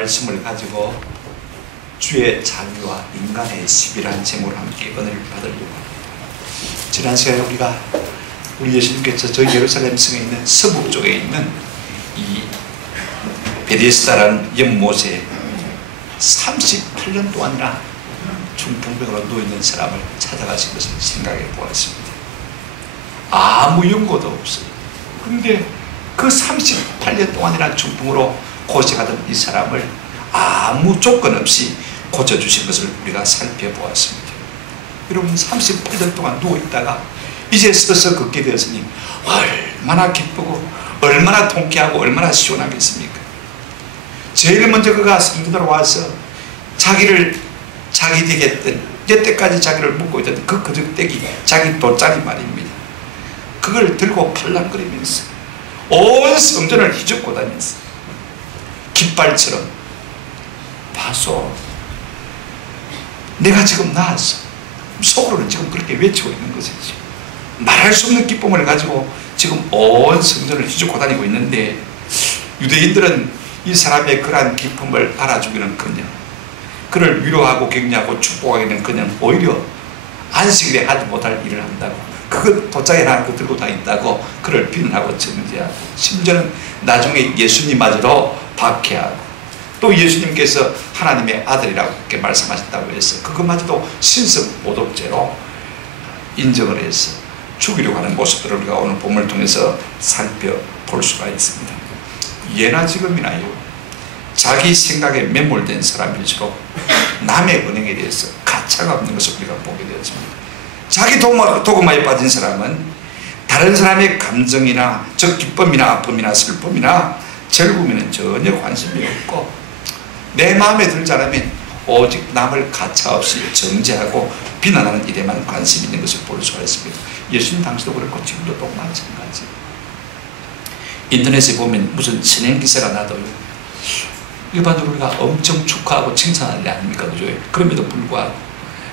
말씀을 가지고 주의 자비와 인간의 시비란 제목으로 함께 은혜를 받으려고 합니다. 지난 시간에 우리 예수님께서 저 예루살렘 성에 있는 서부 쪽에 있는 이 베데스다라는 연못에 38년 동안이나 중풍병으로 누워있는 사람을 찾아가신 것을 생각해 보았습니다. 아무 연고도 없어요. 그런데 그 38년 동안이나 중풍으로 고생하던 이 사람을 아무 조건 없이 고쳐주신 것을 우리가 살펴보았습니다. 여러분, 38년 동안 누워있다가 이제 서서 걷게 되었으니 얼마나 기쁘고 얼마나 통쾌하고 얼마나 시원하겠습니까? 제일 먼저 그가 성전으로 와서 자기 되겠던, 여태까지 자기를 묶고 있던 그 거적대기, 자기 돗자리 말입니다. 그걸 들고 팔랑거리면서 온 성전을 휘젓고 다녔어. 깃발처럼. 봐서 내가 지금 나았어. 속으로는 지금 그렇게 외치고 있는 것이지. 말할 수 없는 기쁨을 가지고 지금 온 성전을 휘젓고 다니고 있는데, 유대인들은 이 사람의 그러한 기쁨을 알아주기는커녕, 그를 위로하고 격려하고 축복하기는 그냥 오히려 안식일에 하지 못할 일을 한다고, 그것 돗자리 하나 들고 다닌다고 그를 비난하고 정죄하고, 심지어는 나중에 예수님마저도 박해하고, 또 예수님께서 하나님의 아들이라고 이렇게 말씀하셨다고 해서 그것마저도 신성 모독죄로 인정을 해서 죽이려고 하는 모습들을 우리가 오늘 본문을 통해서 살펴볼 수가 있습니다. 예나 지금이나요, 자기 생각에 매몰된 사람일수록 남의 은행에 대해서 가차가 없는 것을 우리가 보게 되었습니다. 자기 도구마에 빠진 사람은 다른 사람의 감정이나 즉 기쁨이나 아픔이나 슬픔이나 즐거움에는 전혀 관심이 없고, 내 마음에 들지 않으면 오직 남을 가차없이 정죄하고 비난하는 일에만 관심이 있는 것을 볼 수가 있습니다. 예수님 당시도 그렇고 지금도 또 마찬가지. 인터넷에 보면 무슨 진행 기사가 나도요, 일반적으로 우리가 엄청 축하하고 칭찬할 일 아닙니까? 그죠? 그럼에도 불구하고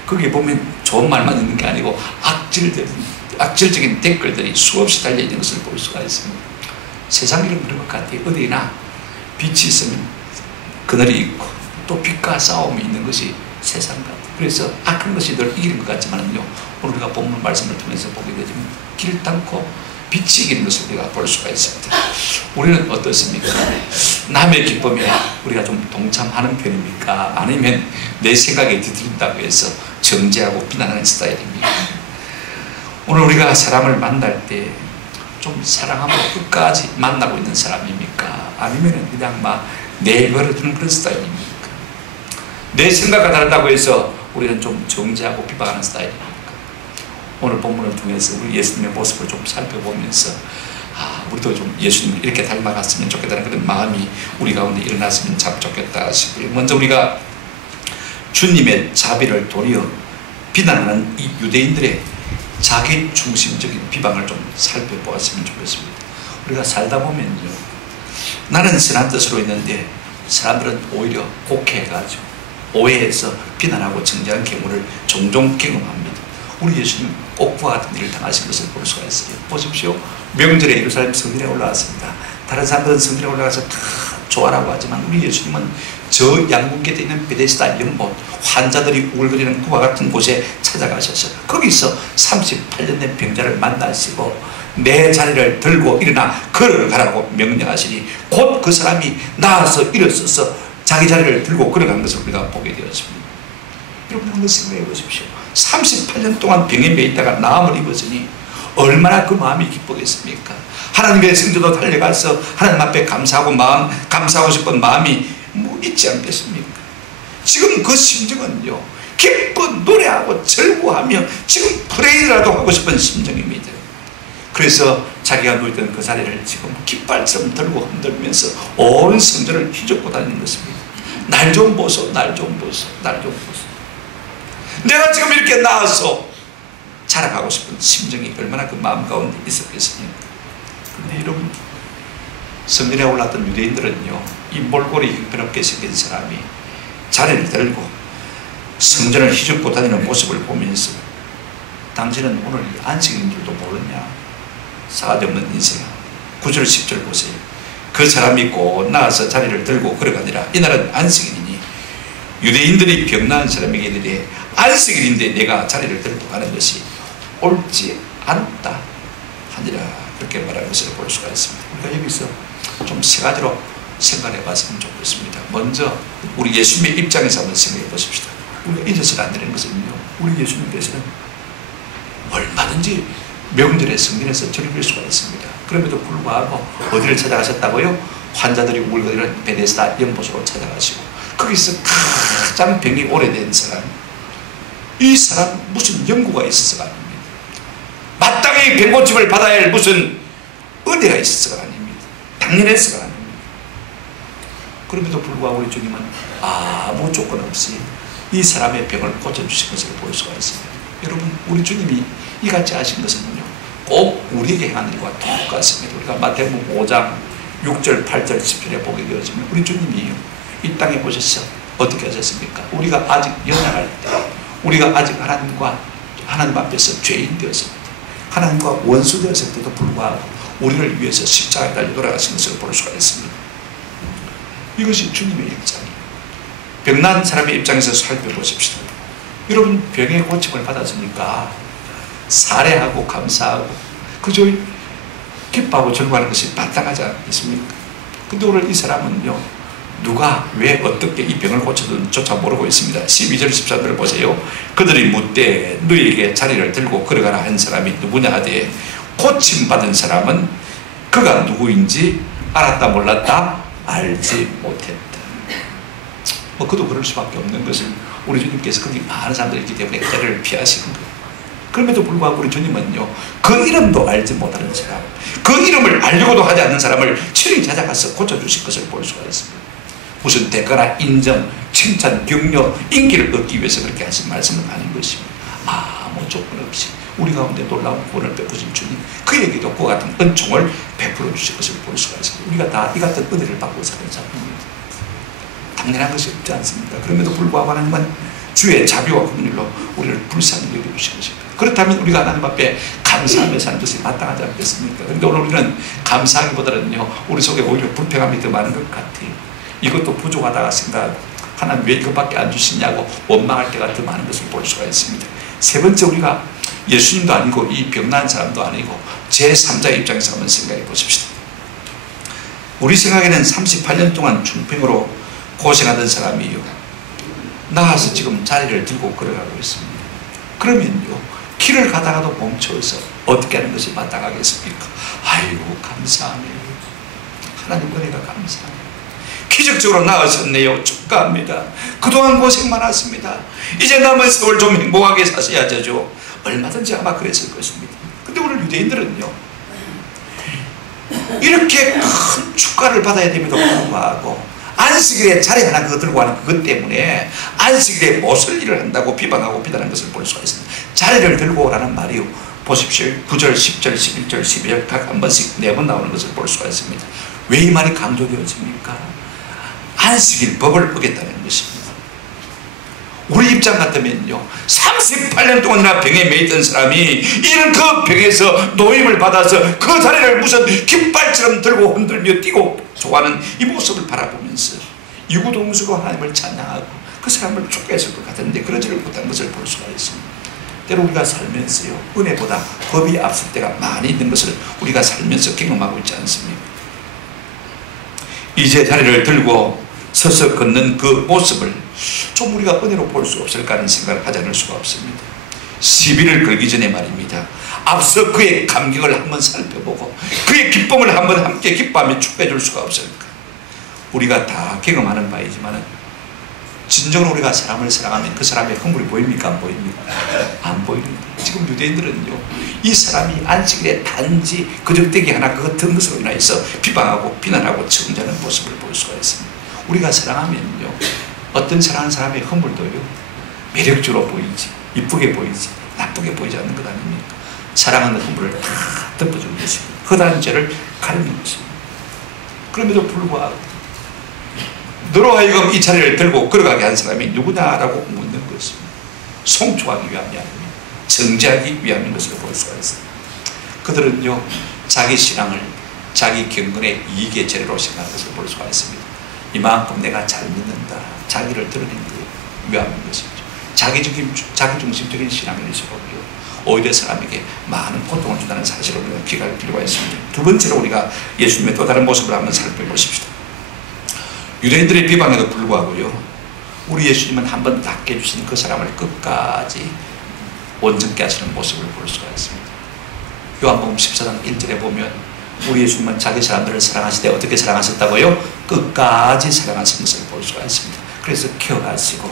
거기에 보면 좋은 말만 있는 게 아니고 악질적인 댓글들이 수없이 달려있는 것을 볼 수가 있습니다. 세상 일은 그런 것 같아요. 어디나 빛이 있으면 그늘이 있고 또 빛과 싸움이 있는 것이 세상 같아요. 그래서 악한 것이 늘 이기는 것 같지만요, 오늘 우리가 본문 말씀을 통해서 보게 되지만 길 닦고 빛이 이기는 것을 우리가 볼 수가 있습니다. 우리는 어떻습니까? 남의 기쁨에 우리가 좀 동참하는 편입니까? 아니면 내 생각에 뒤틀린다고 해서 정죄하고 비난하는 스타일입니까? 오늘 우리가 사람을 만날 때 좀 사랑하고 끝까지 만나고 있는 사람입니까? 아니면 그냥 막 내버려두는 그런 스타일입니까? 내 생각과 다르다고 해서 우리는 좀 정죄하고 비방하는 스타일입니까? 오늘 본문을 통해서 우리 예수님의 모습을 좀 살펴보면서 우리도 좀 예수님을 이렇게 닮아갔으면 좋겠다는 그런 마음이 우리 가운데 일어났으면 참 좋겠다 싶고요. 먼저 우리가 주님의 자비를 도리어 비난하는 이 유대인들의 자기 중심적인 비방을 좀 살펴보았으면 좋겠습니다. 우리가 살다 보면요, 나는 선한 뜻으로 있는데 사람들은 오히려 곡해해가지고 오해해서 비난하고 정죄하는 경우를 종종 경험합니다. 우리 예수님 꼭 그와 같은 일을 당하신 것을 볼 수가 있어요. 보십시오. 명절에 예루살렘 성전에 올라왔습니다. 다른 사람들은 성전에 올라가서 다 좋아라고 하지만 우리 예수님은 저 양궁곁에 있는 베데스다 연못, 환자들이 우글거리는 그와 같은 곳에 찾아가셔서 거기서 38년 된 병자를 만나시고 내 자리를 들고 일어나 걸어가라고 명령하시니 곧 그 사람이 나와서 일어서서 자기 자리를 들고 걸어간 것을 우리가 보게 되었습니다. 여러분, 한번 생각해 보십시오. 38년 동안 병에 매있다가 나음을 입었으니 얼마나 그 마음이 기쁘겠습니까? 하나님의 성전도 달려가서 하나님 앞에 감사하고 싶은 마음이 있지 않겠습니까? 지금 그 심정은요, 기뻐 노래하고 즐거워하며 지금 프레이라도 하고 싶은 심정입니다. 그래서 자기가 누워있던 그 자리를 지금 깃발처럼 들고 흔들면서 온 성전을 휘젓고 다니는 것입니다. 날 좀 보소, 날 좀 보소, 날 좀 보소. 내가 지금 이렇게 나와서 자랑하고 싶은 심정이 얼마나 그 마음 가운데 있었겠습니까? 그런데 여러분, 성전에 올랐던 유대인들은요, 이 몰골이 형편없게 생긴 사람이 자리를 들고 성전을 휘젓고 다니는 모습을 보면서 당신은 오늘 안식일인 줄도 모르냐? 사가지 없는 인생. 9절 10절 보세요. 그 사람이 곧 나와서 자리를 들고 걸어가니라. 이날은 안식일이니 유대인들이 병나은 사람에게 이르되 안식일인데 내가 자리를 들고 가는 것이 옳지 않다 하니라. 그렇게 말하는 것을 볼 수가 있습니다. 우리가 여기서 좀 세 가지로 생각해 봤으면 좋겠습니다. 먼저 우리 예수님의 입장에서 한번 생각해 보십시다. 우리가 잊어서는 안 되는 것은요, 우리 예수님께서는 얼마든지 명절에 성전에서 즐길 수가 있습니다. 그럼에도 불구하고 어디를 찾아가셨다고요? 환자들이 울거리는 베데스다 연못으로 찾아가시고 거기서 가장 병이 오래된 사람, 이 사람 무슨 연구가 있어서가 아닙니다. 마땅히 병고침을 받아야 할 무슨 은혜가 있어서가 아닙니다. 당연해서가 아닙니다. 그럼에도 불구하고 우리 주님은 아무 조건 없이 이 사람의 병을 고쳐주신 것을 볼 수가 있습니다. 여러분, 우리 주님이 이같이 하신 것은요, 꼭 우리에게 행한 일과 똑같습니다. 우리가 마태복음 5장 6절, 8절, 10절에 보게 되어지면 우리 주님이 이 땅에 오셔서 어떻게 하셨습니까? 우리가 아직 연약할 때, 우리가 아직 하나님 앞에서 죄인 되었습니다. 하나님과 원수 되었을 때도 불구하고 우리를 위해서 십자가에 달려 돌아가신 것을 볼 수가 있습니다. 이것이 주님의 입장이에요. 병난 사람의 입장에서 살펴보십시다. 여러분, 병의 고침을 받았으니까 살해하고 감사하고 그저 기뻐하고 즐거워하는 것이 마땅하지 않겠습니까? 근데 오늘 이 사람은요, 누가 왜 어떻게 이 병을 고쳐든조차 모르고 있습니다. 12절 13절을 보세요. 그들이 묻되 너희에게 자리를 들고 걸어가라 한 사람이 누구냐 하되 고침받은 사람은 그가 누구인지 알았다 몰랐다 알지 못했다. 그도 그럴 수밖에 없는 것을 우리 주님께서 거기 많은 사람들이 있기 때문에 그 자리를 피하시는 거예요. 그럼에도 불구하고 우리 주님은요, 그 이름도 알지 못하는 사람, 그 이름을 알려고도 하지 않는 사람을 친히 찾아가서 고쳐주실 것을 볼 수가 있습니다. 무슨 대가나 인정, 칭찬, 격려, 인기를 얻기 위해서 그렇게 하신 말씀은 아닌 것입니다. 아무 조건 없이 우리 가운데 놀라운 구원을 베푸신 주님, 그에게도 그와 같은 은총을 베풀어 주실 것을 볼 수가 있습니다. 우리가 다 이 같은 은혜를 받고 사는 사람입니다. 당연한 것이 없지 않습니까? 그럼에도 불구하고 하나님은 주의 자비와 긍휼로 우리를 불쌍히 여겨주신 것입니다. 그렇다면 우리가 하나님 앞에 감사하며 사는 것이 마땅하지 않겠습니까? 그런데 오늘 우리는 감사하기보다는요, 우리 속에 오히려 불평함이 더 많은 것 같아요. 이것도 부족하다가 생각하고 하나님 왜 이것밖에 안 주시냐고 원망할 때가 더 많은 것을 볼 수가 있습니다. 세 번째, 우리가 예수님도 아니고 이 병난 사람도 아니고 제3자의 입장에서 한번 생각해 보십시다. 우리 생각에는 38년 동안 중풍으로 고생하던 사람이요, 나와서 지금 자리를 들고 걸어가고 있습니다. 그러면요, 길을 가다가도 멈춰서 어떻게 하는 것이 마땅하겠습니까? 아이고 감사하네요. 하나님 은혜가 감사해요. 기적적으로 나으셨네요. 축하합니다. 그동안 고생 많았습니다. 이제 남은 세월 좀 행복하게 사셔야죠. 얼마든지 아마 그랬을 것입니다. 근데 오늘 유대인들은요, 이렇게 큰 축가를 받아야 됨에도 불구하고 안식일에 자리 하나 그거 들고 하는 그것 때문에 안식일에 못쓸 일을 한다고 비방하고 비난하는 것을 볼 수가 있습니다. 자리를 들고 오라는 말이요, 보십시오. 9절, 10절, 11절, 12절 각 한 번씩 4번 나오는 것을 볼 수가 있습니다. 왜 이 말이 강조되어집니까? 안식일 법을 어겼다는 것입니다. 우리 입장 같으면요, 38년 동안이나 병에 매있던 사람이 이런 그 병에서 노임을 받아서 그 자리를 무슨 깃발처럼 들고 흔들며 뛰고 좋아하는 이 모습을 바라보면서 유구동수로 하나님을 찬양하고 그 사람을 축복했을 것 같은데 그러지를 못한 것을 볼 수가 있습니다. 때로 우리가 살면서요, 은혜보다 법이 앞설 때가 많이 있는 것을 우리가 살면서 경험하고 있지 않습니까? 이제 자리를 들고 서서 걷는 그 모습을 좀 우리가 은혜로 볼 수 없을까 하는 생각을 하지 않을 수가 없습니다. 시비를 걸기 전에 말입니다, 앞서 그의 감격을 한번 살펴보고 그의 기쁨을 한번 함께 기뻐하며 축복해 줄 수가 없을까? 우리가 다 경험하는 바이지만 진정으로 우리가 사람을 사랑하면 그 사람의 허물이 보입니까? 안 보입니까? 안 보입니다. 지금 유대인들은요, 이 사람이 안식일에 단지 거적대기 하나 그 같은 것으로 인하여서 비방하고 비난하고 정죄하는 모습을 볼 수가 있습니다. 우리가 사랑하면요, 어떤 사랑하는 사람의 허물도요, 매력적으로 보이지, 이쁘게 보이지, 나쁘게 보이지 않는 것 아닙니까? 사랑하는 허물을 다 덮어주는 것입니다. 허다한 죄를 가리는 것입니다. 그럼에도 불구하고 너로 하여금 이 자리를 들고 걸어가게 한 사람이 누구냐라고 묻는 것입니다. 송축하기 위함이 아닙니다. 정죄하기 위함인 것을 볼 수가 있습니다. 그들은요, 자기 신앙을 자기 경건의 이익의 재료로 생각하는 것을 볼 수가 있습니다. 이만큼 내가 잘 믿는다, 자기를 드러내는 게 위험한 것이죠. 자기중심적인 신앙일수록요 오히려 사람에게 많은 고통을 준다는 사실을 우리가 기억할 필요가 있습니다. 두 번째로 우리가 예수님의 또 다른 모습을 한번 살펴보십시다. 유대인들의 비방에도 불구하고요, 우리 예수님은 한번 낫게 주신 그 사람을 끝까지 온전케 하시는 모습을 볼 수가 있습니다. 요한복음 14장 1절에 보면 우리 예수님은 자기 사람들을 사랑하실 때 어떻게 사랑하셨다고요? 끝까지 사랑하신 것을 볼 수가 있습니다. 그래서 케어하시고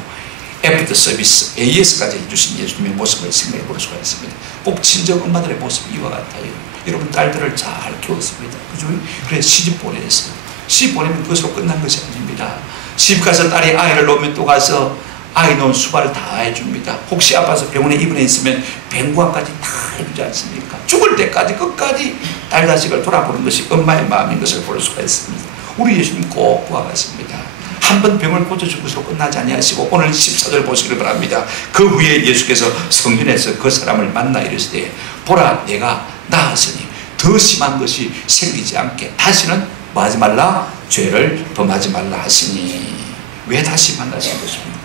애프터 서비스 AS까지 해주신 예수님의 모습을 생각해 볼 수가 있습니다. 꼭 친정 엄마들의 모습이 이와 같아요. 여러분 딸들을 잘 키웠습니다. 그죠? 그래서 시집 보냈어요. 시집 보내면 그것으로 끝난 것이 아닙니다. 시집 가서 딸이 아이를 놓으면 또 가서 아이 놓은 수발을 다 해줍니다. 혹시 아파서 병원에 입원해 있으면 병구안까지 다 해주지 않습니까? 죽을 때까지 끝까지 딸 자식을 돌아보는 것이 엄마의 마음인 것을 볼 수가 있습니다. 우리 예수님 꼭 그와 같습니다. 한 번 병을 고쳐준 것으로 끝나지 아니하시고 오늘 14절 보시기를 바랍니다. 그 후에 예수께서 성전에서 그 사람을 만나 이르시되 보라 내가 나았으니 더 심한 것이 생기지 않게 다시는 뭐 하지 말라? 죄를 범하지 말라 하시니. 왜 다시 만나신 것입니까?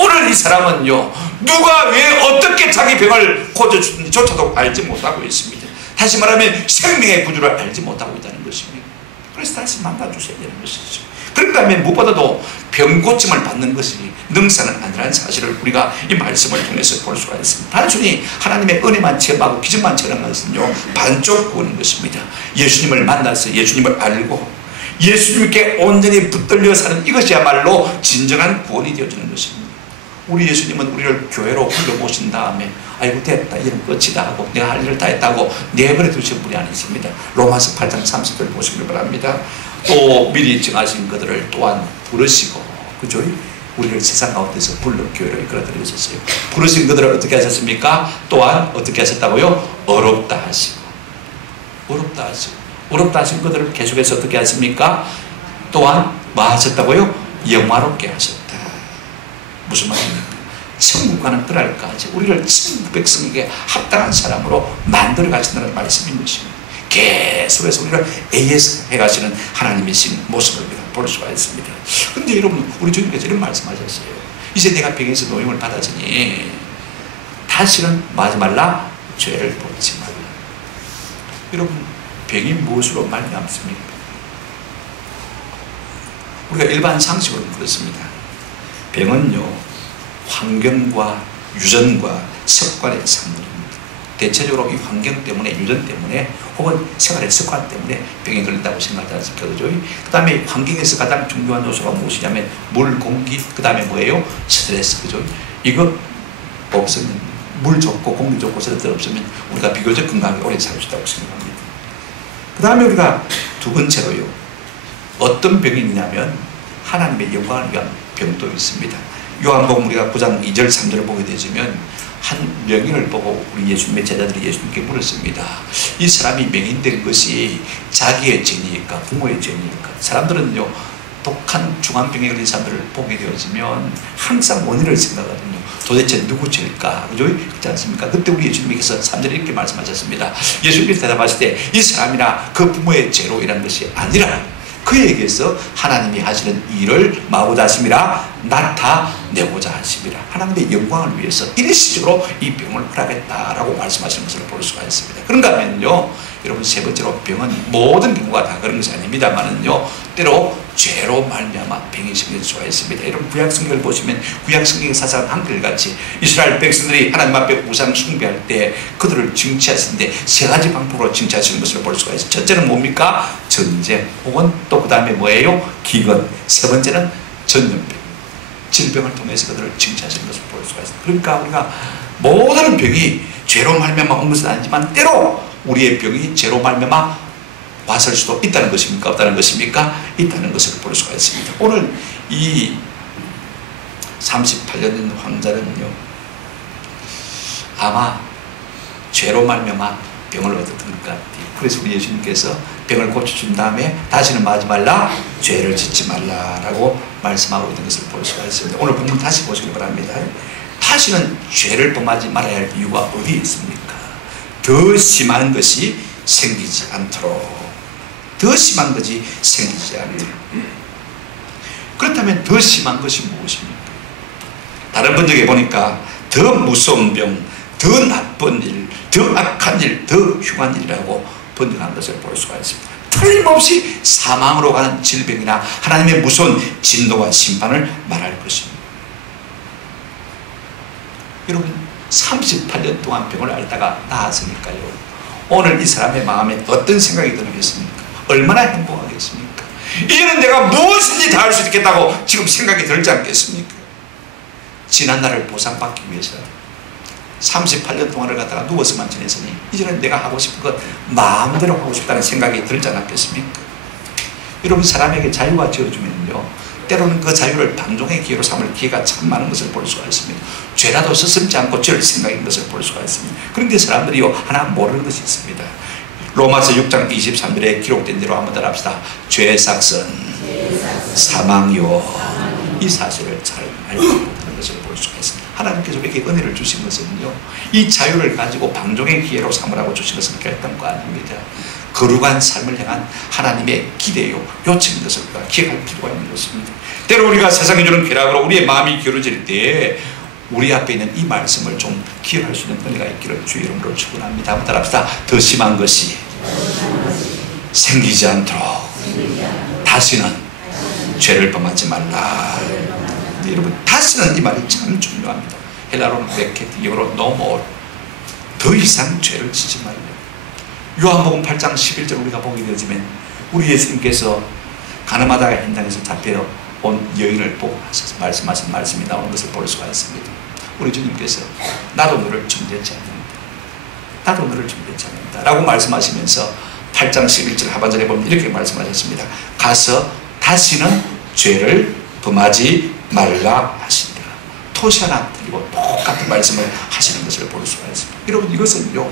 오늘 이 사람은요, 누가 왜 어떻게 자기 병을 고쳐주는지조차도 알지 못하고 있습니다. 다시 말하면 생명의 구주를 알지 못하고 있다는 것입니다. 그래서 다시 만나주셔야 되는 것이죠. 그렇기 때문에 무엇보다도 병고침을 받는 것이 능사는 아니라는 사실을 우리가 이 말씀을 통해서 볼 수가 있습니다. 단순히 하나님의 은혜만 체험하고 기적만 체험하는 것은요, 반쪽 구원인 것입니다. 예수님을 만나서 예수님을 알고 예수님께 온전히 붙들려 사는 이것이야말로 진정한 구원이 되어지는 것입니다. 우리 예수님은 우리를 교회로 불러보신 다음에 아이고 됐다, 이런 끝이다 하고 내가 할 일을 다 했다고 내버려 두신 분이 아니십니다. 로마서 8장 30절 보시길 바랍니다. 또 미리 정하신 그들을 또한 부르시고, 그죠? 우리를 세상 가운데서 불러 교회로 이끌어 들이셨어요. 부르신 그들을 어떻게 하셨습니까? 또한 어떻게 하셨다고요? 어렵다 하시고, 어렵다 하시고, 어렵다 하신 그들을 계속해서 어떻게 하십니까? 또한 뭐 하셨다고요? 영화롭게 하셨다. 무슨 말입니까? 천국 가는 그날까지 우리를 천국 백성에게 합당한 사람으로 만들어 가신다는 말씀인 것입니다. 계속해서 우리를 AS 해가시는 하나님이신 모습을 우리가 볼 수가 있습니다. 근데 여러분, 우리 주님께서 이런 말씀하셨어요. 이제 내가 병에서 노임을 받았으니 다시는 뭐 하지 말라? 죄를 범치 말라. 여러분, 병이 무엇으로 말미암습니까? 우리가 일반 상식으로 그렇습니다. 병은요, 환경과 유전과 습관의 산물입니다. 대체적으로 이 환경 때문에, 유전 때문에, 혹은 생활의 습관 때문에 병에 걸린다고 생각하지 않습니까? 그죠? 그 다음에 환경에서 가장 중요한 요소가 무엇이냐면 물, 공기, 그 다음에 뭐예요? 스트레스, 그죠? 이거 없으면, 물 좋고 공기 좋고 스트레스 없으면 우리가 비교적 건강하게 오래 살 수 있다고 생각합니다. 그 다음에 우리가 두 번째로요, 어떤 병이 있냐면 하나님의 영광을 위한 병도 있습니다. 요한복음 우리가 9장 2절 3절을 보게 되시면 한 명인을 보고 우리 예수님의 제자들이 예수님께 물었습니다. 이 사람이 명인된 것이 자기의 죄니까 부모의 죄니까. 사람들은요, 독한 중환병에 걸린 사람들을 보게 되어지면 항상 원인을 생각하거든요. 도대체 누구 죄일까? 그죠? 그렇지 않습니까? 그때 우리 예수님께서 3절에 이렇게 말씀하셨습니다. 예수님께서 대답하실 때 이 사람이나 그 부모의 죄로 일한 것이 아니라 그에게서 하나님이 하시는 일을 마고자 하심이라 나타내고자 하심이라. 하나님의 영광을 위해서 일시적으로 이 병을 허락했다라고 말씀하시는 것을 볼 수가 있습니다. 그런가 하면요, 여러분, 세 번째로 병은 모든 경우가 다 그런 것이 아닙니다만은요, 때로 죄로 말미암아 병이 생길 수가 있습니다. 여러분, 구약성경을 보시면 구약성경의 사상 한글같이 이스라엘 백성들이 하나님 앞에 우상 숭배할 때 그들을 징치하시는데 세 가지 방법으로 징치하시는 것을 볼 수가 있습니다. 첫째는 뭡니까? 전쟁, 혹은 또 그 다음에 뭐예요? 기근. 세 번째는 전염병, 질병을 통해서 그들을 징치하시는 것을 볼 수가 있습니다. 그러니까 우리가 모든 병이 죄로 말미암아 온 것은 아니지만 때로 우리의 병이 죄로 말미암아 왔을 수도 있다는 것입니까? 없다는 것입니까? 있다는 것을 볼 수가 있습니다. 오늘 이 38년 된 환자는요, 아마 죄로 말미암아 병을 얻었던 것 같아요. 그래서 우리 예수님께서 병을 고쳐준 다음에 다시는 하지 말라, 죄를 짓지 말라라고 말씀하고 있는 것을 볼 수가 있습니다. 오늘 본문 다시 보시기 바랍니다. 다시는 죄를 범하지 말아야 할 이유가 어디에 있습니까? 더 심한 것이 생기지 않도록. 더 심한 것이 생기지 않더라. 그렇다면 더 심한 것이 무엇입니까? 다른 번역에 보니까 더 무서운 병, 더 나쁜 일, 더 악한 일, 더 흉한 일이라고 번역한 것을 볼 수가 있습니다. 틀림없이 사망으로 가는 질병이나 하나님의 무서운 진노와 심판을 말할 것입니다. 여러분 38년 동안 병을 앓다가 나았으니까요, 오늘 이 사람의 마음에 어떤 생각이 들겠습니까? 얼마나 행복하겠습니까? 이제는 내가 무엇인지 다 할 수 있겠다고 지금 생각이 들지 않겠습니까? 지난날을 보상받기 위해서 38년 동안을 갖다가 누워서만 지냈으니 이제는 내가 하고 싶은 것 마음대로 하고 싶다는 생각이 들지 않았겠습니까? 여러분 사람에게 자유가 지어주면요, 때로는 그 자유를 방종의 기회로 삼을 기회가 참 많은 것을 볼 수가 있습니다. 죄라도 서슴지 않고 죄를 생각인 것을 볼 수가 있습니다. 그런데 사람들이요 하나 모르는 것이 있습니다. 로마서 6장 23절에 기록된 대로 한번 따라합시다. 죄의 삭은 사망이요, 이 사실을 잘 알고 못하는 것을 볼 수가 있습니다. 하나님께서 우리에게 은혜를 주신 것은요, 이 자유를 가지고 방종의 기회로 삼으라고 주신 것은 결단과 아닙니다. 거룩한 삶을 향한 하나님의 기대요, 요청인 것을 우리가 기억할 필요가 있는 것입니다. 때로 우리가 세상에 주는 쾌락으로 우리의 마음이 기울어질 때 우리 앞에 있는 이 말씀을 좀 기억할 수 있는 은혜가 있기를 주의 이름으로 축원합니다. 한번 따라합시다. 더 심한 것이 생기지 않도록 다시는 죄를 범하지 말라. 여러분 다시는 이 말이 참 중요합니다. 헬라어로는 베케트, 영어로 no more, 더 이상 죄를 지지 말라. 요한복음 8장 11절 우리가 보게 되지만 우리 예수님께서 가늠하다가 현장에서 잡혀온 여인을 보고 말씀하신 말씀이 나오는 것을 볼 수가 있습니다. 우리 주님께서 나도 너를 정죄치 않는다, 나도 너를 정죄치 않는다 라고 말씀하시면서 8장 11절 하반절에 보면 이렇게 말씀하셨습니다. 가서 다시는 죄를 범하지 말라 하신다. 토시 하나 틀리고 똑같은 말씀을 하시는 것을 볼 수가 있습니다. 여러분 이것은요,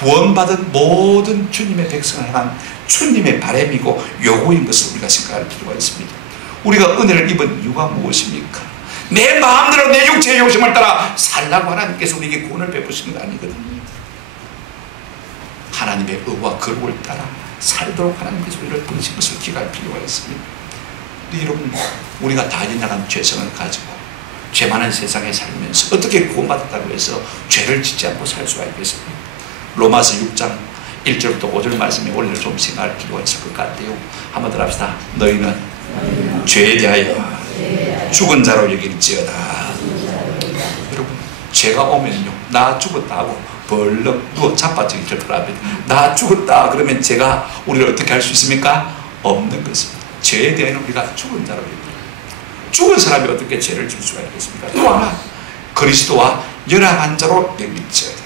구원받은 모든 주님의 백성을 향한 주님의 바람이고 요구인 것을 우리가 생각할 필요가 있습니다. 우리가 은혜를 입은 이유가 무엇입니까? 내 마음대로 내 육체의 욕심을 따라 살라고 하나님께서 우리에게 구원을 베푸신 것 아니거든요. 하나님의 의와 거룩을 따라 살도록 하나님께서 우리를 부르신 것을 기억할 필요가 있습니다. 여러분 우리가 다 지나간 죄성을 가지고 죄 많은 세상에 살면서 어떻게 구원받았다고 해서 죄를 짓지 않고 살 수가 있겠습니까? 로마서 6장 1절부터 5절 말씀에 원리를 좀 생각할 필요가 있을 것 같아요. 한번 더 합시다. 너희는 죄에 대하여 죽은 자로 여길지어다. 여러분 죄가 오면요, 나 죽었다 하고 벌렁 누워 자빠지기 절하랍니다. 나 죽었다 그러면 죄가 우리를 어떻게 할 수 있습니까? 없는 것입니다. 죄에 대해서는 우리가 죽은 자로 여깁니다. 죽은 사람이 어떻게 죄를 질 수가 있겠습니까? 또 하나, 그리스도와 연합한 자로 여길지어다.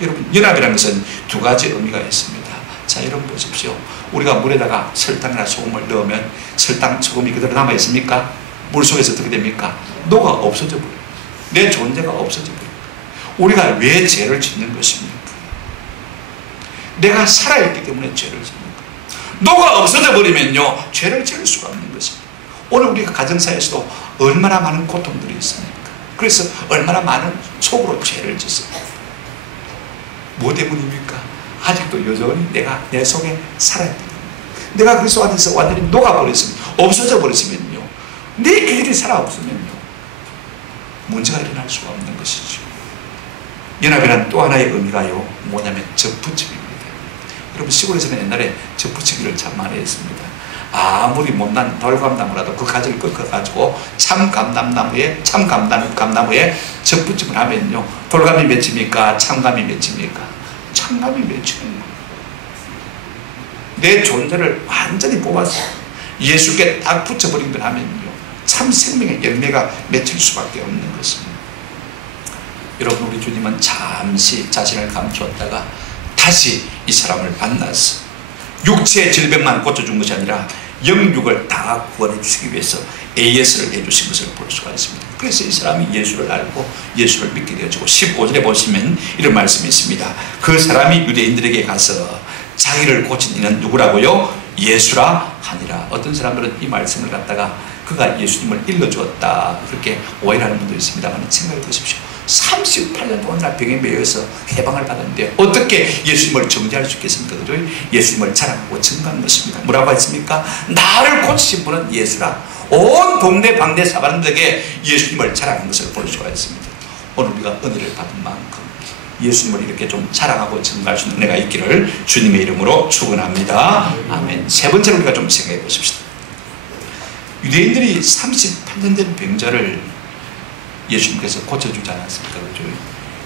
여러분 연합이라는 것은 두 가지 의미가 있습니다. 자 여러분 보십시오. 우리가 물에다가 설탕이나 소금을 넣으면 설탕, 소금이 그대로 남아 있습니까? 물속에서 어떻게 됩니까? 녹아 없어져 버려요. 내 존재가 없어져 버려요. 우리가 왜 죄를 짓는 것입니까? 내가 살아있기 때문에 죄를 짓는 거예요. 녹아 없어져 버리면요, 죄를 지을 수가 없는 것입니다. 오늘 우리가 가정사에서도 얼마나 많은 고통들이 있습니까? 그래서 얼마나 많은 속으로 죄를 짓습니다. 뭐 때문입니까? 아직도 여전히 내가 내 속에 살아있다. 내가 그리스도 안에서 완전히 녹아버렸으면, 없어져 버렸으면요, 내 길이 살아 없으면요, 문제가 일어날 수가 없는 것이죠. 연합이란 또 하나의 의미가요, 뭐냐면 접붙임입니다. 여러분 시골에서는 옛날에 접붙이기를 참 많이 했습니다. 아무리 못난 돌감나무라도 그 가지를 꺾어가지고 참감나무에 접붙임을 하면요, 돌감이 맺힙니까? 참감이 맺힙니까? 참감이 맺히는 거예요. 내 존재를 완전히 뽑아서 예수께 딱 붙여버리기만 하면요, 참 생명의 열매가 맺힐 수밖에 없는 것입니다. 여러분 우리 주님은 잠시 자신을 감추었다가 다시 이 사람을 만나서 육체의 질병만 고쳐준 것이 아니라 영육을 다 구원해 주시기 위해서 AS를 해주신 것을 볼 수가 있습니다. 그래서 이 사람이 예수를 알고 예수를 믿게 되어지고 15절에 보시면 이런 말씀이 있습니다. 그 사람이 유대인들에게 가서 자기를 고친 이는 누구라고요? 예수라 하니라. 어떤 사람들은 이 말씀을 갖다가 그가 예수님을 일러주었다 그렇게 오해하는 분도 있습니다만 생각해 보십시오. 38년 동안 병에 매여서 해방을 받았는데 어떻게 예수님을 정죄할 수 있겠습니까? 그죠? 예수님을 자랑하고 증거하는 것입니다. 뭐라고 했습니까? 나를 고치신 분은 예수라. 온 동네 방네 사람들에게 예수님을 자랑하는 것을 볼 수가 있습니다. 오늘 우리가 은혜를 받은 만큼 예수님을 이렇게 좀 자랑하고 증거할 수 있는 은혜가 있기를 주님의 이름으로 축원합니다. 아멘. 세 번째로 우리가 좀 생각해 보십시다. 유대인들이 38년 된 병자를 예수님께서 고쳐주지 않았습니까? 그렇죠?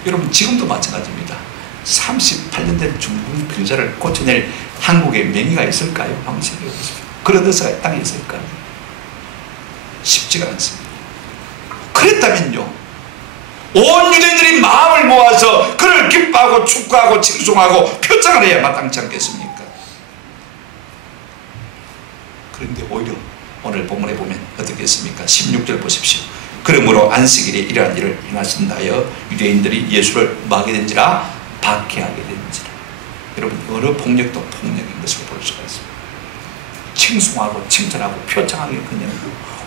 여러분 지금도 마찬가지입니다. 38년 된 중풍 병자를 고쳐낼 한국의 명의가 있을까요? 한번 생각해 보십시오. 그런 의사가 땅에 있을까요? 쉽지가 않습니다. 그랬다면요, 온 유대인들이 마음을 모아서 그를 기뻐하고 축구하고 칭송하고 표창을 해야 마땅치 않겠습니까? 그런데 오히려 오늘 본문에 보면 어떻게 했습니까? 16절 보십시오. 그러므로 안식일에 이러한 일을 행하신다 하여 유대인들이 예수를 뭐하게 된지라? 박해하게 된지라. 여러분 어느 폭력도 폭력인 것을 볼 수가 있습니다. 칭송하고 칭찬하고 표창하게 그냥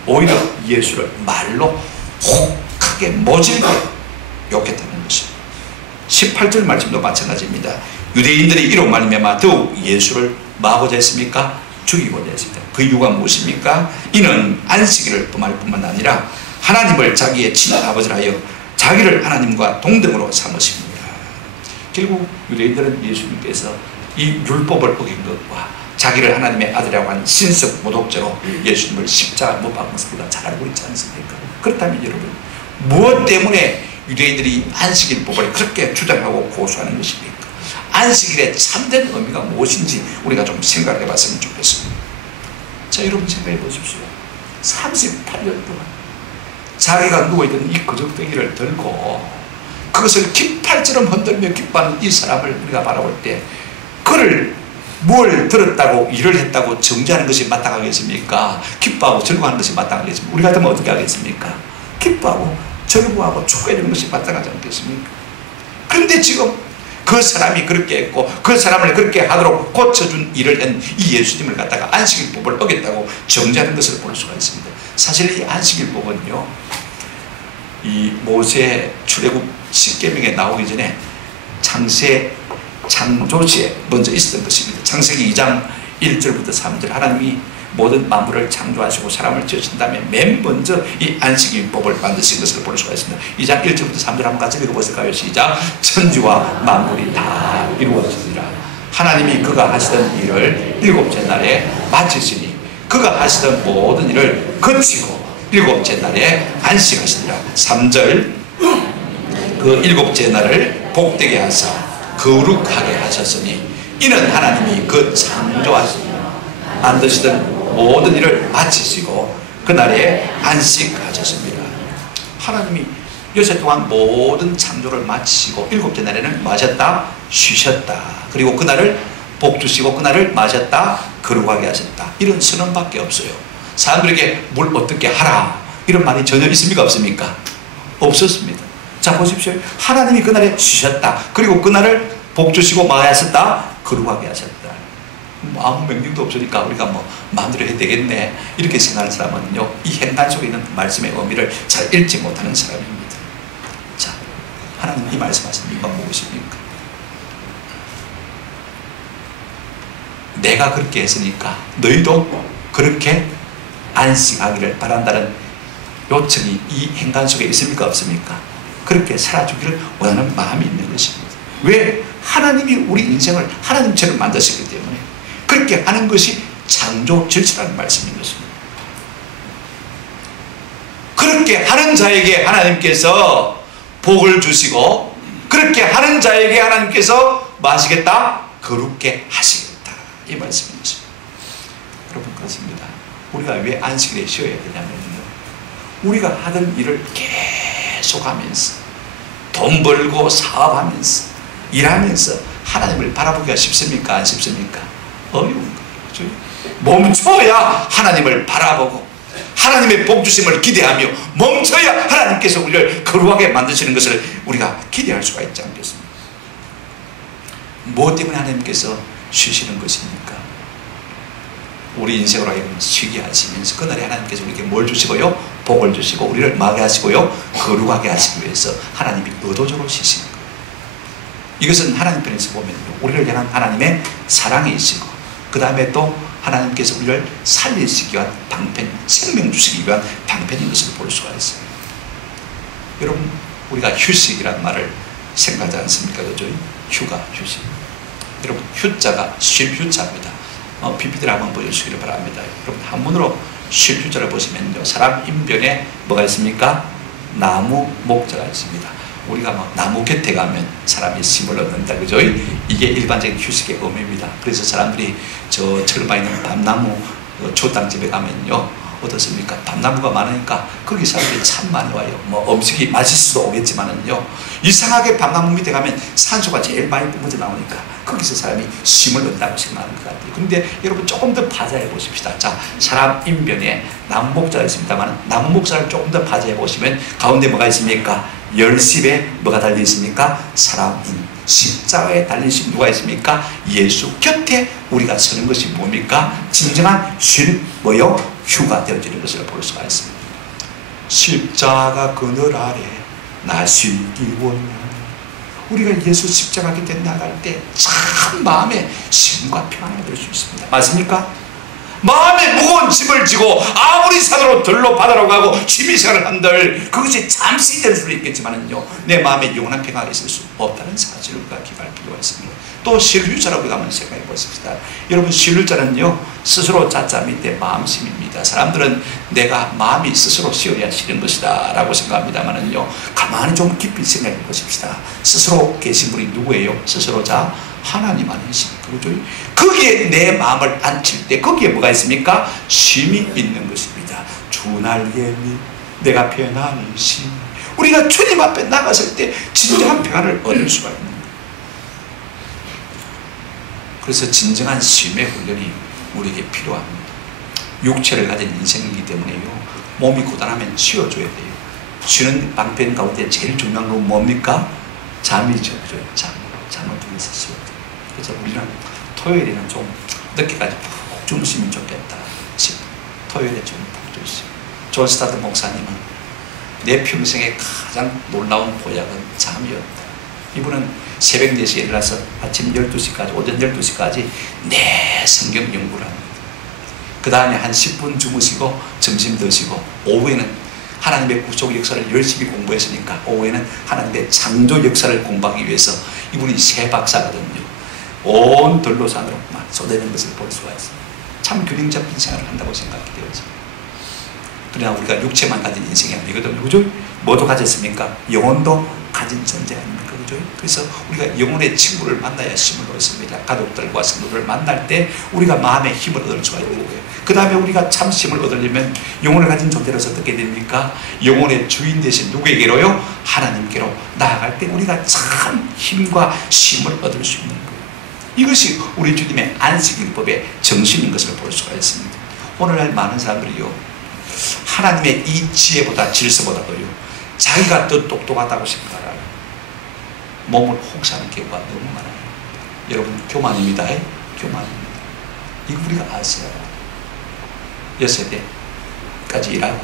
오히려 예수를 말로 혹하게 모질게 욕했다는 것입니다. 18절 말씀도 마찬가지입니다. 유대인들이 이로 말미암아 더욱 예수를 뭐하고자 했습니까? 죽이고자 했습니다. 그 이유가 무엇입니까? 이는 안식일을 범할 뿐만 아니라 하나님을 자기의 친아버지라 하여 자기를 하나님과 동등으로 삼으십니다. 결국 유대인들은 예수님께서 이 율법을 어긴 것과 자기를 하나님의 아들이라고 한 신성 모독죄로 예수님을 십자가 못 박은 것을 우리가 잘 알고 있지 않습니까? 그렇다면 여러분 무엇 때문에 유대인들이 안식일법을 그렇게 주장하고 고수하는 것입니까? 안식일의 참된 의미가 무엇인지 우리가 좀 생각해 봤으면 좋겠습니다. 자, 여러분 생각해 보십시오. 38년 동안 자기가 누워있던 이 거적대기를 들고 그것을 깃발처럼 흔들며 기뻐하는 이 사람을 우리가 바라볼 때 그를 뭘 들었다고 일을 했다고 정죄하는 것이 마땅하겠습니까? 기뻐하고 즐거워하는 것이 마땅하겠습니까? 우리 같으면 어떻게 하겠습니까? 기뻐하고 즐거워하고 축구해주는 것이 마땅하지 않겠습니까? 그런데 지금 그 사람이 그렇게 했고 그 사람을 그렇게 하도록 고쳐준 일을 한 이 예수님을 갖다가 안식일법을 어겼다고 정죄하는 것을 볼 수가 있습니다. 사실 이 안식일법은요, 이 모세 출애굽 10계명에 나오기 전에 창조시에 먼저 있었던 것입니다. 창세기 2장 1절부터 3절 하나님이 모든 만물을 창조하시고 사람을 지으신 다음에 맨 먼저 이 안식일법을 만드신 것을 볼 수가 있습니다. 2장 1절부터 3절 한번 같이 읽어보실까요? 시작. 천지와 만물이 다 이루어지니라. 하나님이 그가 하시던 일을 일곱째 날에 마치시니 그가 하시던 모든 일을 그치고 일곱째 날에 안식하시니라. 3절. 그 일곱째 날을 복되게 하사 거룩하게 하셨으니 이는 하나님이 그 창조하시니 만드시던 모든 일을 마치시고 그날에 안식하셨습니다. 하나님이 여섯 동안 모든 창조를 마치시고 일곱째 날에는 뭐 하셨다? 쉬셨다. 그리고 그날을 복주시고 그날을 마셨다? 거룩하게 하셨다. 이런 선언밖에 없어요. 사람들에게 뭘 어떻게 하라 이런 말이 전혀 있습니까? 없습니까? 없었습니다. 자, 보십시오. 하나님이 그날에 쉬셨다. 그리고 그날을 복주시고 뭐 하셨다? 거룩하게 하셨다. 아무 명령도 없으니까 우리가 뭐 마음대로 해야 되겠네 이렇게 생각하는 사람은요, 이 행간 속에 있는 말씀의 의미를 잘 읽지 못하는 사람입니다. 자, 하나님 이 말씀하신 이유가 무엇입니까? 내가 그렇게 했으니까 너희도 그렇게 안식하기를 바란다는 요청이 이 행간 속에 있습니까? 없습니까? 그렇게 살아주기를 원하는 마음이 있는 것입니다. 왜? 하나님이 우리 인생을 하나님처럼 만드셨기 때문에 그렇게 하는 것이 창조 질서라는 말씀인 것입니다. 그렇게 하는 자에게 하나님께서 복을 주시고 그렇게 하는 자에게 하나님께서 뭐 하시겠다? 거룩게 하시겠다. 이 말씀인 것입니다. 여러분, 그렇습니다. 우리가 왜 안식일에 쉬어야 되냐면요, 우리가 하던 일을 계속하면서 돈 벌고 사업하면서 일하면서 하나님을 바라보기가 쉽습니까? 안 쉽습니까? 어려운 거예요. 멈춰야 하나님을 바라보고 하나님의 복주심을 기대하며 멈춰야 하나님께서 우리를 거룩하게 만드시는 것을 우리가 기대할 수가 있지 않겠습니까? 무엇 때문에 하나님께서 쉬시는 것입니까? 우리 인생으로 하여금 쉬게 하시면서 그날에 하나님께서 우리에게 뭘 주시고요? 복을 주시고 우리를 마게 하시고요, 거룩하게 하시기 위해서 하나님이 의도적으로 쉬시는 거예요. 이것은 하나님 편에서 보면요, 우리를 향한 하나님의 사랑이시고, 그 다음에 또 하나님께서 우리를 살리시기 위한 방편, 생명 주시기 위한 방편인 것을 볼 수가 있어요. 여러분, 우리가 휴식이란 말을 생각하지 않습니까? 그죠? 휴가, 휴식. 여러분, 휴자가 쉴 휴자입니다. PPT를 한번 보여주시기를 바랍니다. 여러분, 한문으로 쉴 휴자를 보시면요, 사람 인변에 뭐가 있습니까? 나무 목자가 있습니다. 우리가 막 나무 곁에 가면 사람이 힘을 얻는다, 그죠? 이게 일반적인 휴식의 의미입니다. 그래서 사람들이 저 철마 있는 밤나무 초당집에 가면요, 어떻습니까? 밤나무가 많으니까 거기 사람들이 참 많이 와요. 뭐 음식이 맛있을 수도 오겠지만은요, 이상하게 밤나무 밑에 가면 산소가 제일 많이 뿜어져 나오니까 거기서 사람이 쉼을 얻는다고 생각하는 것 같아요. 그런데 여러분, 조금 더 파자해 보십시다. 자, 사람 인변에 나무 목자가 있습니다만, 나무 목자를 조금 더 파자해 보시면 가운데 뭐가 있습니까? 열십에 뭐가 달려 있습니까? 사람인 십자가에 달리신 누가 있습니까? 예수 곁에 우리가 서는 것이 뭡니까? 진정한 쉴 뭐요? 휴가 되어지는 것을 볼 수가 있습니다. 십자가 그늘 아래 나 쉬기 원하네. 우리가 예수 십자가 곁에 나갈 때 참 마음에 쉼과 평안을 얻을 수 있습니다. 맞습니까? 마음에 무거운 짐을 지고 아무리 산으로 들로 바다로 가고 취미생활을 한들 그것이 잠시 될 수도 있겠지만은요, 내 마음에 영원한 평화가 있을 수 없다는 사실을 우리가 기억할 필요가 있습니다. 또 실류자라고 우리가 한번 생각해 보십시다. 여러분, 실류자는요, 스스로 자자 밑에 마음심입니다. 사람들은 내가 마음이 스스로 쉬어야 쉬는 것이다 라고 생각합니다만은요, 가만히 좀 깊이 생각해 보십시다. 스스로 계신 분이 누구예요? 스스로 자 하나님 아니십니까? 그죠? 거기에 내 마음을 앉힐 때 거기에 뭐가 있습니까? 쉼이 있는 것입니다. 주 날개미 내가 편안히 쉼. 우리가 주님 앞에 나갔을 때 진정한 평안을 얻을 수가 있는 거예요. 그래서 진정한 쉼의 훈련이 우리에게 필요합니다. 육체를 가진 인생이기 때문에요, 몸이 고단하면 쉬어줘야 돼요. 쉬는 방편 가운데 제일 중요한 건 뭡니까? 잠이죠. 그죠? 잠을 통해서 쉬어야 돼요. 그래서 우리는 토요일에는 좀 늦게까지 푹 주무시면 좋겠다 싶어요. 토요일에 좀 푹 주무시면. 존 스타드 목사님은 내 평생에 가장 놀라운 보약은 잠이었다. 이분은 새벽 4시에 일어나서 아침 12시까지, 오전 12시까지 내 성경 연구를 합니다. 그 다음에 한 10분 주무시고 점심 드시고, 오후에는 하나님의 구속 역사를 열심히 공부했으니까 오후에는 하나님의 창조 역사를 공부하기 위해서, 이분이 새 박사거든요. 온 들로산으로 막 쏟아내는 것을 볼 수가 있습니다. 참 균형 잡힌 생활을 한다고 생각이 되어집니다. 그러나 우리가 육체만 가진 인생이 아니거든요. 그죠? 뭐도 가졌습니까? 영혼도 가진 존재 아닙니까? 그죠? 그래서 우리가 영혼의 친구를 만나야 힘을 얻습니다. 가족들과 성도들을 만날 때 우리가 마음의 힘을 얻을 수가 있는 거예요. 그 다음에 우리가 참 힘을 얻으려면 영혼을 가진 존재로서 어떻게 됩니까? 영혼의 주인 되신 누구에게로요? 하나님께로 나아갈 때 우리가 참 힘과 쉼을 얻을 수 있는 거예요. 이것이 우리 주님의 안식일법의 정신인 것을 볼 수가 있습니다. 오늘날 많은 사람들이요, 하나님의 이 지혜보다 질서보다도요, 자기가 더 똑똑하다고 생각하라 몸을 혹사하는 경우가 너무 많아요. 여러분, 교만입니다. 교만입니다. 이거 우리가 아셔야 해요. 6세대까지 일하고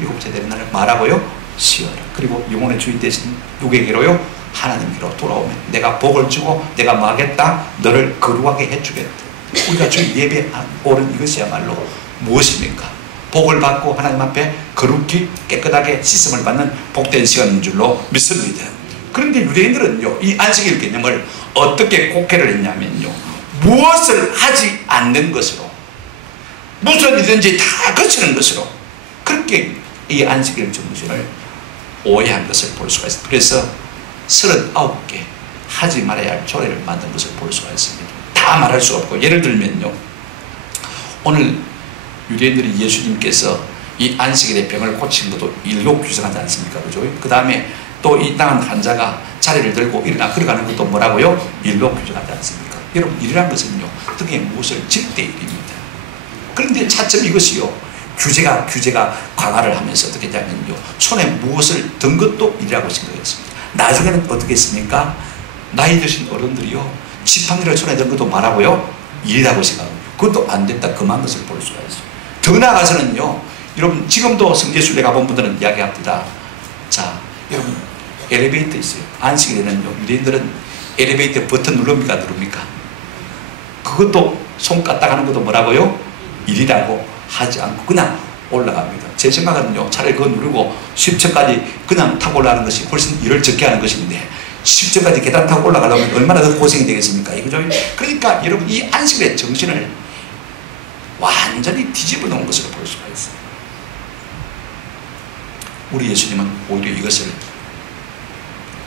7째 되는 날을 말하고요, 쉬어라. 그리고 영혼의 주인 되신 누구에게로요? 하나님께로 돌아오면 내가 복을 주고 내가 뭐 하겠다? 너를 거룩하게 해주겠다. 우리가 주의 예배 오른 이것이야말로 무엇입니까? 복을 받고 하나님 앞에 거룩히 깨끗하게 씻음을 받는 복된 시간인 줄로 믿습니다. 그런데 유대인들은요, 이 안식일 개념을 어떻게 곡해를 했냐면요, 무엇을 하지 않는 것으로, 무슨 일든지 다 거치는 것으로, 그렇게 이 안식일 정신을 오해한 것을 볼 수가 있습니다. 그래서 39개 하지 말아야 할 조례를 만든 것을 볼 수가 있습니다. 다 말할 수 없고, 예를 들면요, 오늘 유대인들이 예수님께서 이 안식일의 병을 고친 것도 7 규정하지 않습니까? 그죠? 그 다음에 또 이 나은 환자가 자리를 들고 일어나 걸어가는 것도 뭐라고요? 7 규정하지 않습니까? 여러분, 일이란 것은요, 등에 무엇을 질 때 일입니다. 그런데 차츰 이것이요, 규제가 강화를 하면서 어떻게 되냐면요, 손에 무엇을 든 것도 일이라고 생각했습니다. 나중에는 어떻게 했습니까? 나이 드신 어른들이요, 지팡이를 손에 든 것도 말하고요, 일이라고 생각합니다. 그것도 안 됐다. 그만 것을 볼 수가 있어요. 더 나아가서는요, 여러분, 지금도 성지순례 가본 분들은 이야기합니다. 자, 여러분, 엘리베이터 있어요. 안식일에는요, 유대인들은 엘리베이터 버튼 누릅니까? 누릅니까? 그것도 손 까딱하는 것도 뭐라고요? 일이라고 하지 않고 그냥 올라갑니다. 제 생각은요, 차라리 그거 누르고 10층까지 그냥 타고 올라가는 것이 훨씬 일을 적게 하는 것인데 10층까지 계단 타고 올라가려면 얼마나 더 고생이 되겠습니까? 이거죠. 그러니까 여러분, 이 안식일의 정신을 완전히 뒤집어 놓은 것을 볼 수가 있어요. 우리 예수님은 오히려 이것을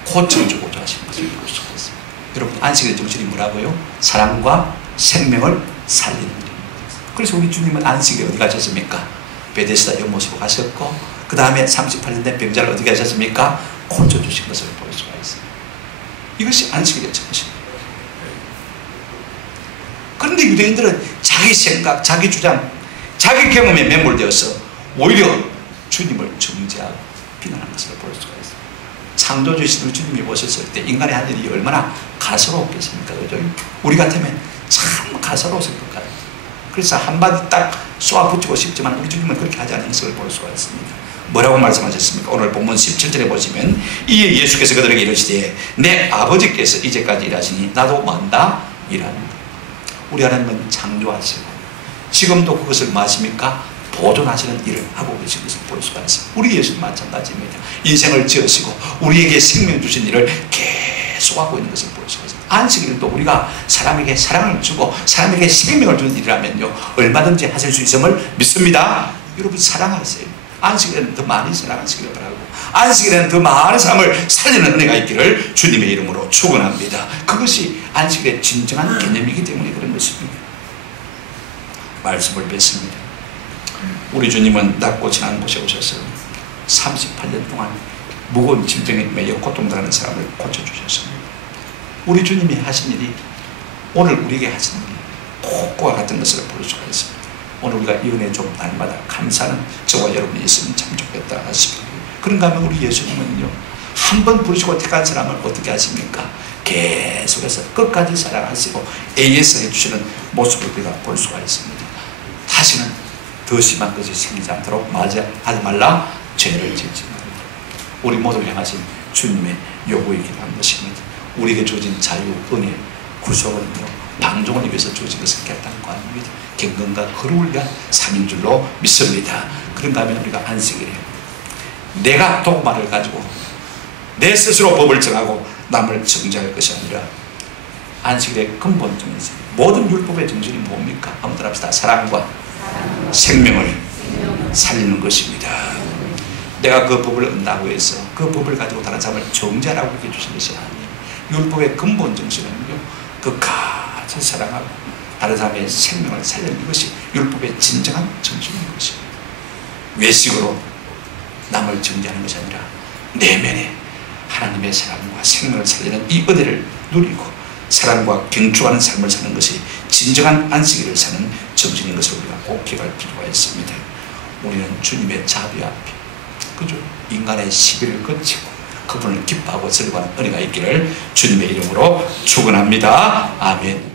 고쳐주고자 하신 것을 볼 수가 있어요. 여러분, 안식일의 정신이 뭐라고요? 사랑과 생명을 살리는 일입니다. 그래서 우리 주님은 안식일에 어디 가셨습니까? 베데스다 연못으로 가셨고, 그 다음에 38년 된 병자를 어디 가셨습니까? 고쳐주신 것을 볼 수가 있어요. 이것이 안식일의 정신입니다. 그런데 유대인들은 자기 생각, 자기 주장, 자기 경험에 매몰되어서 오히려 주님을 정죄하고 비난하는 것을 볼 수가 있어요. 창조주이신 우리 주님이 오셨을 때 인간의 하늘이 얼마나 가소롭겠습니까? 그죠? 우리 같으면 참 가소로웠을 것 같아요. 그래서 한마디 딱 쏘아붙이고 싶지만 우리 주님은 그렇게 하지 않은 것을 볼 수가 있습니다. 뭐라고 말씀하셨습니까? 오늘 본문 17절에 보시면, 이에 예수께서 그들에게 이르시되 내 아버지께서 이제까지 일하시니 나도 만다 일합니다. 우리 하나님은 창조하시고 지금도 그것을 뭐 하십니까? 보존하시는 일을 하고 계신 것을 볼 수가 있습니다. 우리 예수님 마찬가지입니다. 인생을 지으시고 우리에게 생명 주신 일을 계속하고 있는 것을 볼 수가 있습니다. 안식일도 우리가 사람에게 사랑을 주고 사람에게 생명을 주는 일이라면요, 얼마든지 하실 수 있음을 믿습니다. 여러분, 사랑하세요. 안식일에는 더 많이 사랑하시기를 바라고, 안식일에는 더 많은 사람을 살리는 은혜가 있기를 주님의 이름으로 축원합니다. 그것이 안식일의 진정한 개념이기 때문에 그런 것입니다. 말씀을 뵙습니다. 우리 주님은 낮고 지난 곳에 오셔서 38년 동안 무거운 질병에 매여 고통당하는 사람을 고쳐주셨습니다. 우리 주님이 하신 일이 오늘 우리에게 하신 일이 폭과 같은 것을 볼 수가 있습니다. 오늘 우리가 이 은혜 좀 날마다 감사하는 저와 여러분이 있으면 참 좋겠다 하십니다. 그런가 하면 우리 예수님은요, 한 번 부르시고 택한 사람을 어떻게 하십니까? 계속해서 끝까지 사랑하시고 AS 해주시는 모습을 우리가 볼 수가 있습니다. 다시는 더 심한 것이 생기지 않도록 하지 말라, 죄를 짓지 말라. 우리 모두를 향하신 주님의 요구이기도 한 것입니다. 우리에게 주어진 자유, 은혜, 구속은요, 방종을 위해서 주어진 것을 결단코 아닙니다. 경건과 거룩을 위한 3인 줄로 믿습니다. 그런가 하면 우리가 안식일에 내가 도구말을 가지고 내 스스로 법을 정하고 남을 정죄할 것이 아니라 안식일의 근본 정신, 모든 율법의 정신이 뭡니까? 한번 따라합시다. 사랑과 생명을 살리는 것입니다. 내가 그 법을 은다고 해서 그 법을 가지고 다른 사람을 정죄하라고 해주신 것이 아니에요. 율법의 근본 정신은요, 끝까지 사랑하고 다른 사람의 생명을 살리는 것이 율법의 진정한 정신인 것입니다. 외식으로 남을 정죄하는 것이 아니라 내면에 하나님의 사랑과 생명을 살리는 이 은혜를 누리고 사랑과 경축하는 삶을 사는 것이 진정한 안식일을 사는 정신인 것을 우리가 꼭 기억할 필요가 있습니다. 우리는 주님의 자비 앞에, 그죠? 인간의 시비를 거치고 그분을 기뻐하고 즐거워하는 은혜가 있기를 주님의 이름으로 축원합니다. 아멘.